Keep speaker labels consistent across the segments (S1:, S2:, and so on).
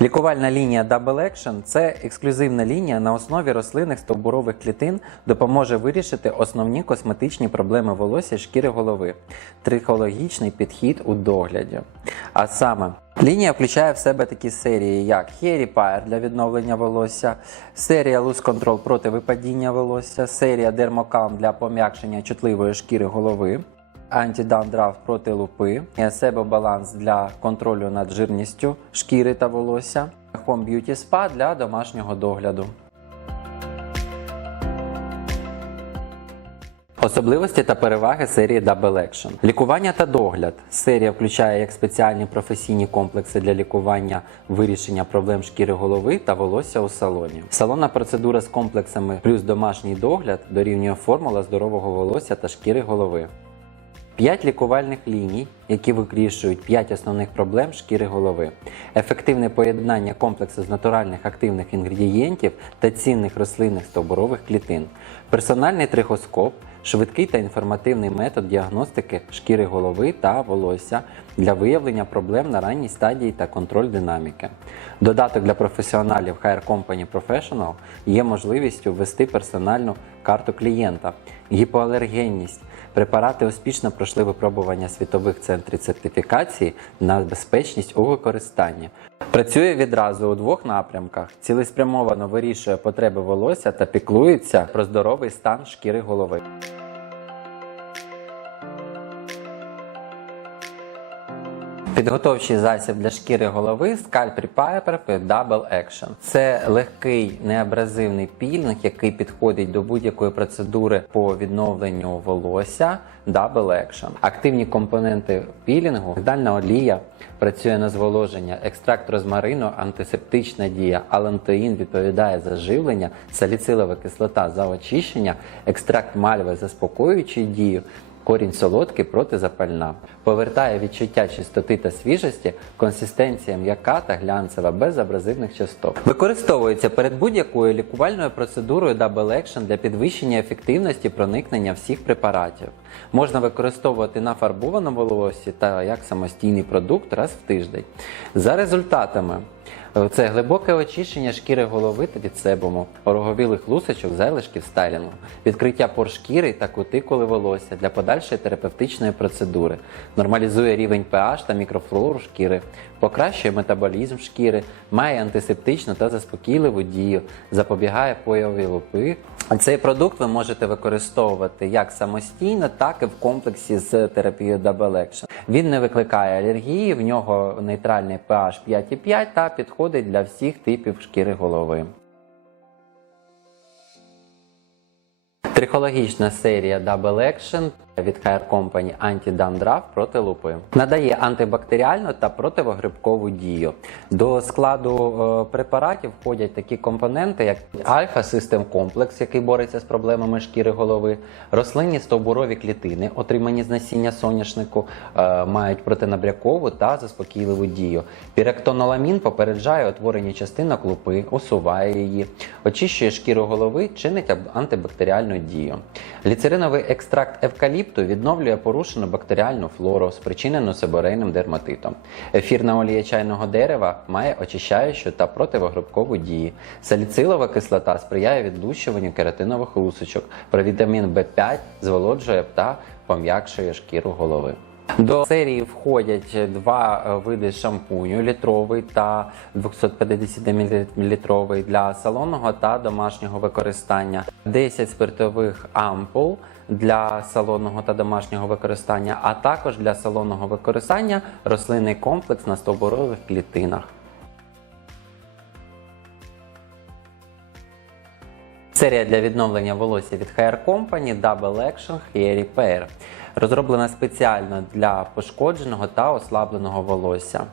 S1: Лікувальна лінія Double Action – це ексклюзивна лінія на основі рослинних стовбурових клітин, допоможе вирішити основні косметичні проблеми волосся, шкіри голови, трихологічний підхід у догляді. А саме лінія включає в себе такі серії, як Hair Repair для відновлення волосся, серія Loose Control проти випадіння волосся, серія Dermocalm для пом'якшення чутливої шкіри голови. Антидандраф проти лупи, себобаланс для контролю над жирністю шкіри та волосся, Home Beauty Spa для домашнього догляду. Особливості та переваги серії Double Action. Лікування та догляд. Серія включає як спеціальні професійні комплекси для лікування вирішення проблем шкіри голови та волосся у салоні. Салонна процедура з комплексами плюс домашній догляд дорівнює формула здорового волосся та шкіри голови. 5 лікувальних ліній, які вирішують 5 основних проблем шкіри голови, ефективне поєднання комплексу з натуральних активних інгредієнтів та цінних рослинних стовбурових клітин, персональний трихоскоп, швидкий та інформативний метод діагностики шкіри голови та волосся для виявлення проблем на ранній стадії та контроль динаміки. Додаток для професіоналів Hair Company Professional є можливістю ввести персональну карту клієнта, гіпоалергенність. Препарати успішно пройшли випробування світових центрів сертифікації на безпечність у використанні. Працює відразу у двох напрямках: цілеспрямовано вирішує потреби волосся та піклується про здоровий стан шкіри голови. Підготовчий засіб для шкіри голови Scalp Repair Double Action. Це легкий неабразивний пілінг, який підходить до будь-якої процедури по відновленню волосся Double Action. Активні компоненти пілінгу, мигдальна олія, працює на зволоження, екстракт розмарину, антисептична дія, алантеїн відповідає за живлення, саліцилова кислота за очищення, екстракт мальви заспокоюючий дію. Корінь солодкий протизапальна. Повертає відчуття чистоти та свіжості, консистенція м'яка та глянцева без абразивних частот. Використовується перед будь-якою лікувальною процедурою Double Action для підвищення ефективності проникнення всіх препаратів. Можна використовувати на фарбованому волоссі та як самостійний продукт раз в тиждень. За результатами це глибоке очищення шкіри голови та від себуму, ороговілих лусочок, залишків стайлінгу, відкриття пор шкіри та кутикули волосся для подальшої терапевтичної процедури, нормалізує рівень pH та мікрофлору шкіри, покращує метаболізм шкіри, має антисептичну та заспокійливу дію, запобігає появі лупи. Цей продукт ви можете використовувати як самостійно, так і в комплексі з терапією Double Action. Він не викликає алергії, в нього нейтральний pH 5,5 та підходить для всіх типів шкіри голови. Трихологічна серія Double Action від Hair Company Anti-Dandruff проти лупи. Надає антибактеріальну та противогрибкову дію. До складу е, препаратів входять такі компоненти, як Альфа System Complex, який бореться з проблемами шкіри голови, рослинні стовбурові клітини, отримані з насіння соняшнику, е, мають протинабрякову та заспокійливу дію. Піректоноламін попереджає утворення частинок лупи, усуває її, очищує шкіру голови, чинить антибактеріальну дію. Ліцериновий екстракт евкаліпту відновлює порушену бактеріальну флору, спричинену себорейним дерматитом. Ефірна олія чайного дерева має очищаючу та противогрибкову дії. Саліцилова кислота сприяє відлущуванню кератинових русочок, Провітамін В5 зволоджує та пом'якшує шкіру голови. До серії входять два е, види шампуню літровий та 250 мл для салонного та домашнього використання, 10 спиртових ампул для салонного та домашнього використання, а також для салонного використання рослинний комплекс на стовбурових клітинах. Серія для відновлення волосся від Hair Company Double Action Hair Repair. Розроблена спеціально для пошкодженого та ослабленого волосся.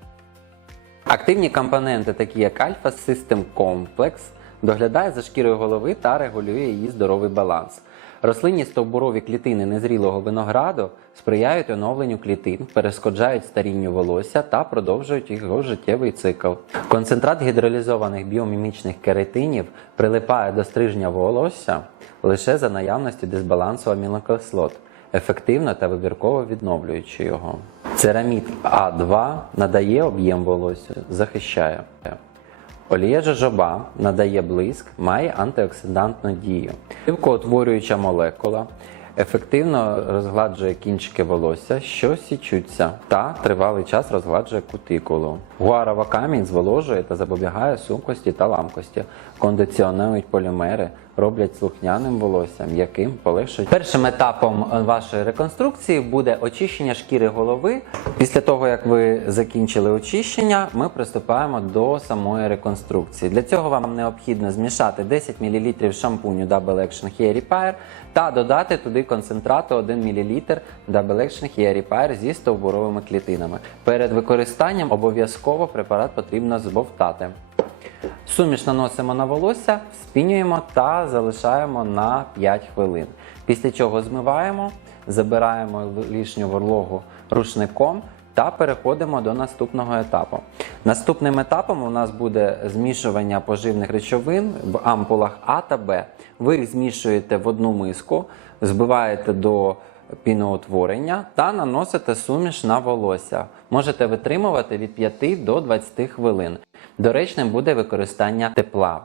S1: Активні компоненти, такі як Alpha System Complex, доглядає за шкірою голови та регулює її здоровий баланс. Рослинні стовбурові клітини незрілого винограду сприяють оновленню клітин, перешкоджають старінню волосся та продовжують його життєвий цикл. Концентрат гідролізованих біомімічних кератинів прилипає до стрижня волосся лише за наявності дисбалансу амінокислот, ефективно та вибірково відновлюючи його. Церамід А2 надає об'єм волосся, захищає. Олія жожоба надає блиск, має антиоксидантну дію. Півкоутворююча молекула ефективно розгладжує кінчики волосся, що січуться, та тривалий час розгладжує кутикулу. Гуарова камінь зволожує та запобігає сухості та ламкості, кондиціонують полімери, роблять слухняним волоссям, яким полегшують. Першим етапом вашої реконструкції буде очищення шкіри голови. Після того, як ви закінчили очищення, ми приступаємо до самої реконструкції. Для цього вам необхідно змішати 10 мл шампуню Double Action Hair Repair та додати туди концентрату 1 мл Double Action Hair Repair зі стовбуровими клітинами. Перед використанням обов'язково препарат потрібно збовтати. Суміш наносимо на волосся, спінюємо та залишаємо на 5 хвилин. Після чого змиваємо, забираємо лишню вологу рушником та переходимо до наступного етапу. Наступним етапом у нас буде змішування поживних речовин в ампулах А та Б. Ви їх змішуєте в одну миску, збиваєте до піноутворення та наносите суміш на волосся. Можете витримувати від 5 до 20 хвилин. Доречним буде використання тепла.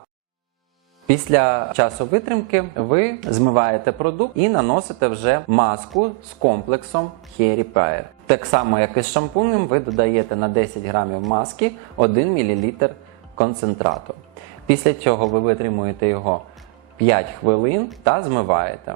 S1: Після часу витримки ви змиваєте продукт і наносите вже маску з комплексом Hair Repair. Так само, як і з шампунем, ви додаєте на 10 грамів маски 1 мл концентрату. Після цього ви витримуєте його 5 хвилин та змиваєте.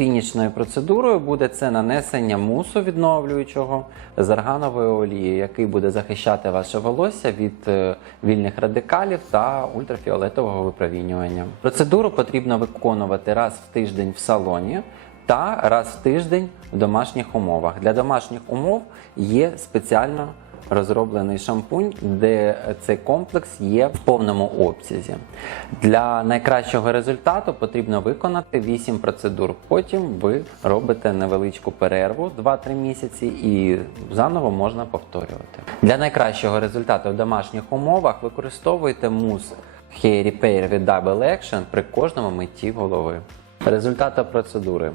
S1: Фінішною процедурою буде це нанесення мусу відновлюючого з арганової олії, який буде захищати ваше волосся від е, вільних радикалів та ультрафіолетового випромінювання. Процедуру потрібно виконувати раз в тиждень в салоні та раз в тиждень в домашніх умовах. Для домашніх умов є спеціально розроблений шампунь, де цей комплекс є в повному обсязі. Для найкращого результату потрібно виконати 8 процедур. Потім ви робите невеличку перерву 2-3 місяці і заново можна повторювати. Для найкращого результату в домашніх умовах використовуйте мус Hair Repair від Double Action при кожному митті голови. Результати процедури.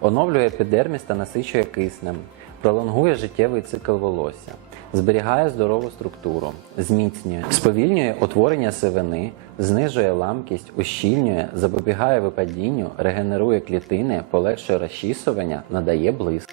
S1: Оновлює епідерміс та насичує киснем, пролонгує життєвий цикл волосся, зберігає здорову структуру, зміцнює, сповільнює утворення сивини, знижує ламкість, ущільнює, запобігає випадінню, регенерує клітини, полегшує розчісування, надає блиск.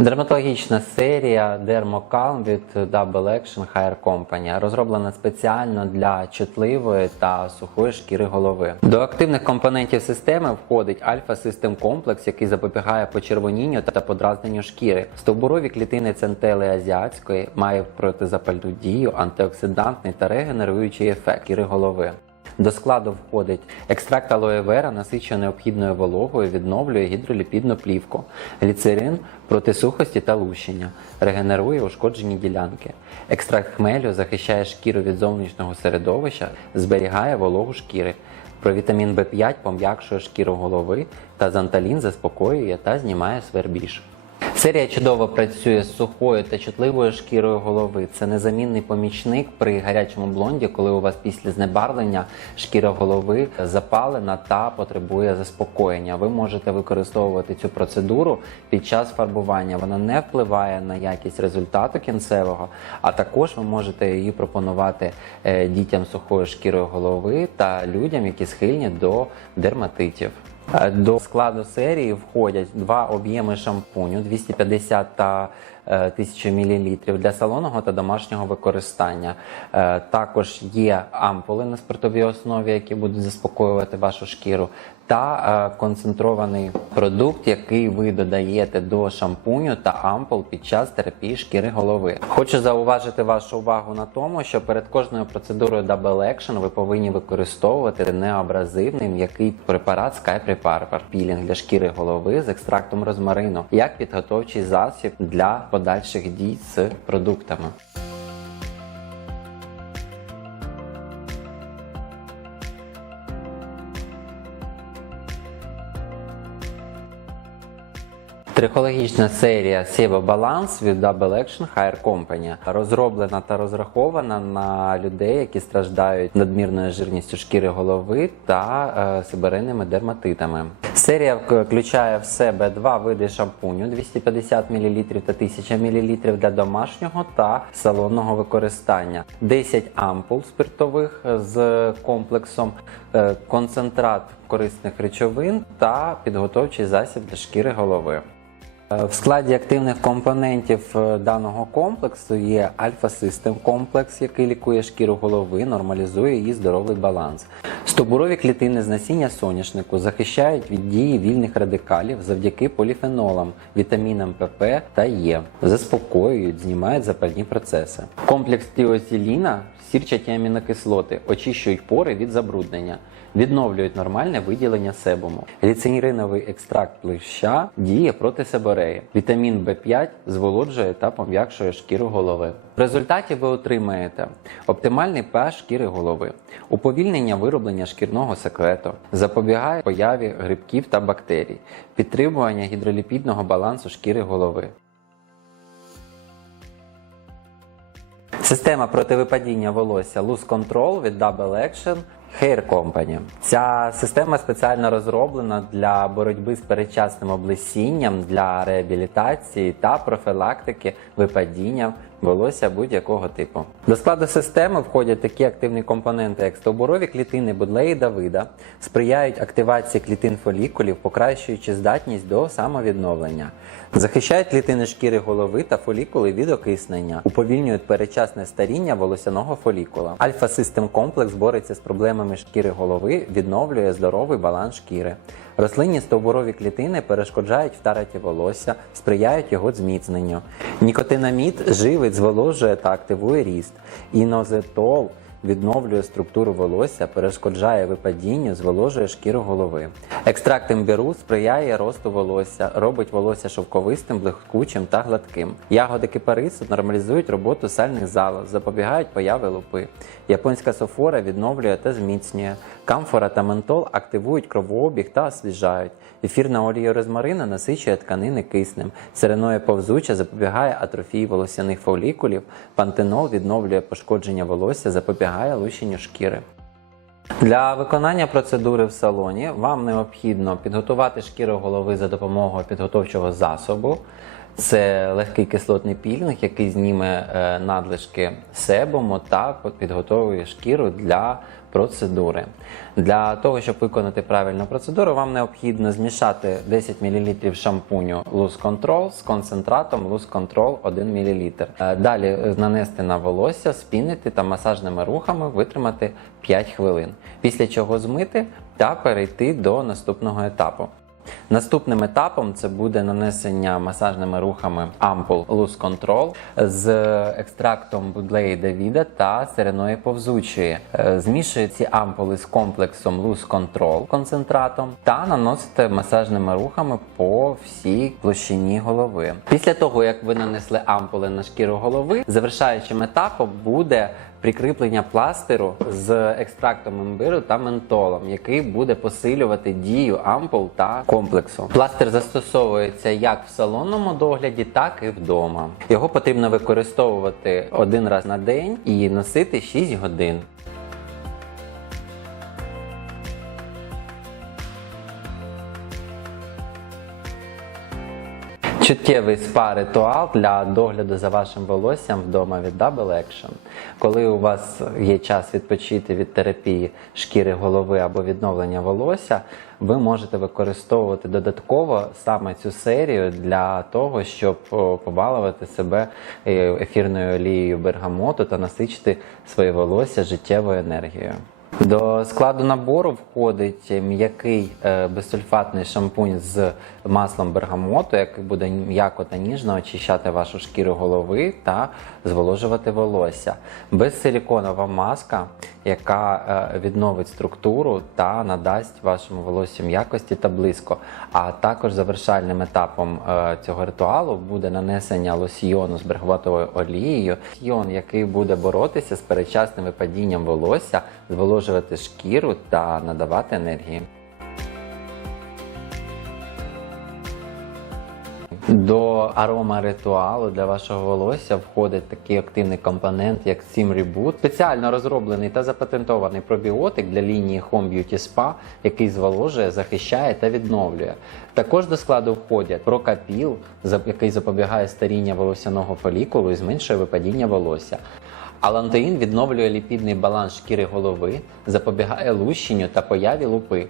S1: Дерматологічна серія Dermocalm від Double Action Hair Company розроблена спеціально для чутливої та сухої шкіри голови. До активних компонентів системи входить альфа-систем комплекс, який запобігає почервонінню та подразненню шкіри. Стовбурові клітини центели азіатської має протизапальну дію, антиоксидантний та регенеруючий ефект шкіри голови. До складу входить екстракт алоє вера, насичений необхідною вологою, відновлює гідроліпідну плівку, гліцерин проти сухості та лущення, регенерує ушкоджені ділянки. Екстракт хмелю захищає шкіру від зовнішнього середовища, зберігає вологу шкіри. Провітамін В5 пом'якшує шкіру голови та занталін заспокоює та знімає свербіж. Серія чудово працює з сухою та чутливою шкірою голови. Це незамінний помічник при гарячому блонді, коли у вас після знебарвлення шкіра голови запалена та потребує заспокоєння. Ви можете використовувати цю процедуру під час фарбування. Вона не впливає на якість результату кінцевого, а також ви можете її пропонувати е, дітям сухою шкірою голови та людям, які схильні до дерматитів. Е, До складу серії входять два об'єми шампуню 250 та е, 1000 мл для салонного та домашнього використання. Е, Також є ампули на спиртовій основі, які будуть заспокоювати вашу шкіру, та е, концентрований продукт, який ви додаєте до шампуню та ампул під час терапії шкіри голови. Хочу зауважити вашу увагу на тому, що перед кожною процедурою Double Action ви повинні використовувати неабразивний м'який препарат Sky Prepar пілінг для шкіри голови з екстрактом розмарину як підготовчий засіб для подальших дій з продуктами. Трихологічна серія Sebo Balance від Double Action Hair Company розроблена та розрахована на людей, які страждають надмірною жирністю шкіри голови та е, сибиринними дерматитами. Серія включає в себе два види шампуню 250 мл та 1000 мл для домашнього та салонного використання, 10 ампул спиртових з комплексом, е, концентрат корисних речовин та підготовчий засіб для шкіри голови. Е, В складі активних компонентів е, даного комплексу є альфа-систем комплекс, який лікує шкіру голови, нормалізує її здоровий баланс. Стобурові клітини з насіння соняшнику захищають від дії вільних радикалів завдяки поліфенолам, вітамінам ПП та Е, заспокоюють, знімають запальні процеси. Комплекс тіозіліна сірчать амінокислоти, очищують пори від забруднення відновлюють нормальне виділення себуму. Ліцеїриновий екстракт плюща діє проти себореї. Вітамін В5 зволоджує та пом'якшує шкіру голови. В результаті ви отримаєте оптимальний pH шкіри голови, уповільнення вироблення шкірного секрету, запобігає появі грибків та бактерій, підтримування гідроліпідного балансу шкіри голови. Система противипадіння волосся Loose Control від Double Action Hair Company. Ця система спеціально розроблена для боротьби з передчасним облесінням, для реабілітації та профілактики випадіння волосся будь-якого типу. До складу системи входять такі активні компоненти, як стовбурові клітини Будлеї Давида, сприяють активації клітин фолікулів, покращуючи здатність до самовідновлення. Захищають клітини шкіри голови та фолікули від окиснення, уповільнюють передчасне старіння волосяного фолікула. Альфа-систем комплекс бореться з проблемами шкіри голови, відновлює здоровий баланс шкіри. Рослинні стовбурові клітини перешкоджають втараті волосся, сприяють його зміцненню. Нікотинамід живить, зволожує та активує ріст. Інозетол відновлює структуру волосся, перешкоджає випадінню, зволожує шкіру голови. Екстракт імбіру сприяє росту волосся, робить волосся шовковистим, блискучим та гладким. Ягоди кипарису нормалізують роботу сальних залоз, запобігають появи лупи. Японська софора відновлює та зміцнює. Камфора та ментол активують кровообіг та освіжають. Ефірна олія розмарина насичує тканини киснем. Сиреноє повзуча запобігає атрофії волосяних фолікулів. Пантенол відновлює пошкодження волосся, запобігає лущенню шкіри. Для виконання процедури в салоні вам необхідно підготувати шкіру голови за допомогою підготовчого засобу. Це легкий кислотний пілінг, який зніме е, надлишки себуму та підготовує шкіру для процедури. Для того, щоб виконати правильну процедуру, вам необхідно змішати 10 мл шампуню Loose Control з концентратом Loose Control 1 мл. Е, Далі е, нанести на волосся, спінити та масажними рухами витримати 5 хвилин. Після чого змити та перейти до наступного етапу. Наступним етапом це буде нанесення масажними рухами ампул Loose Control з екстрактом Будлеї Давіда та сиреної повзучої. Е, Змішує ці ампули з комплексом Loose Control концентратом та наносите масажними рухами по всій площині голови. Після того, як ви нанесли ампули на шкіру голови, завершаючим етапом буде прикріплення пластиру з екстрактом імбиру та ментолом, який буде посилювати дію ампул та комплексу. Пластир застосовується як в салонному догляді, так і вдома. Його потрібно використовувати один раз на день і носити 6 годин. Чуттєвий спа-ритуал для догляду за вашим волоссям вдома від Double Action. Коли у вас є час відпочити від терапії шкіри голови або відновлення волосся, ви можете використовувати додатково саме цю серію для того, щоб побалувати себе е, ефірною олією бергамоту та насичити своє волосся життєвою енергією. До складу набору входить м'який е, безсульфатний шампунь з маслом бергамоту, який буде м'яко та ніжно очищати вашу шкіру голови та зволожувати волосся. Безсиліконова маска, яка е, відновить структуру та надасть вашому волоссю м'якості та блиску. А також завершальним етапом е, цього ритуалу буде нанесення лосьйону з бергамотовою олією, лосьйон, який буде боротися з передчасним випадінням волосся, зволожувати шкіру та надавати енергії. До арома ритуалу для вашого волосся входить такий активний компонент, як Sim Reboot. Спеціально розроблений та запатентований пробіотик для лінії Home Beauty Spa, який зволожує, захищає та відновлює. Також до складу входять прокапіл, який запобігає старіння волосяного фолікулу і зменшує випадіння волосся. Алантеїн відновлює ліпідний баланс шкіри голови, запобігає лущенню та появі лупи,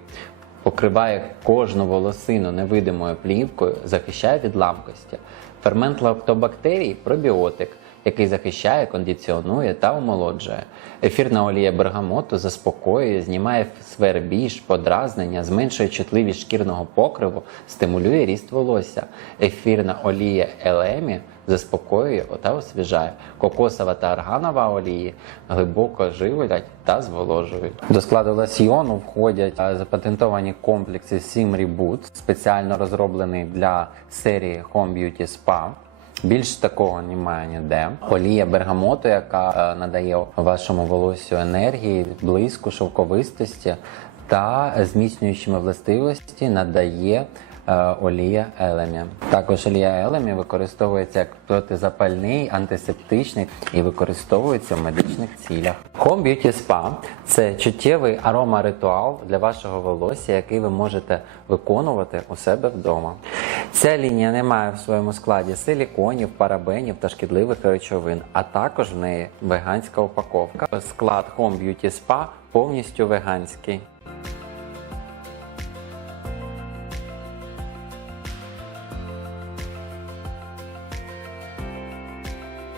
S1: покриває кожну волосину невидимою плівкою, захищає від ламкості. Фермент лактобактерій пробіотик, який захищає, кондиціонує та омолоджує. Ефірна олія бергамоту заспокоює, знімає свербіж, подразнення, зменшує чутливість шкірного покриву, стимулює ріст волосся. Ефірна олія елемі заспокоює та освіжає. Кокосова та арганова олії глибоко живлять та зволожують. До складу лосьйону входять запатентовані комплекси Sim Reboot, спеціально розроблений для серії Home Beauty Spa. Більш такого немає ніде. Олія бергамоту, яка е, надає вашому волосю енергії, блиску, шовковистості та зміцнюючими властивості надає олія елемі. Також олія елемі використовується як протизапальний, антисептичний і використовується в медичних цілях. Home Beauty Spa – це чуттєвий аромаритуал для вашого волосся, який ви можете виконувати у себе вдома. Ця лінія не має в своєму складі силіконів, парабенів та шкідливих речовин, а також в неї веганська упаковка. Склад Home Beauty Spa повністю веганський.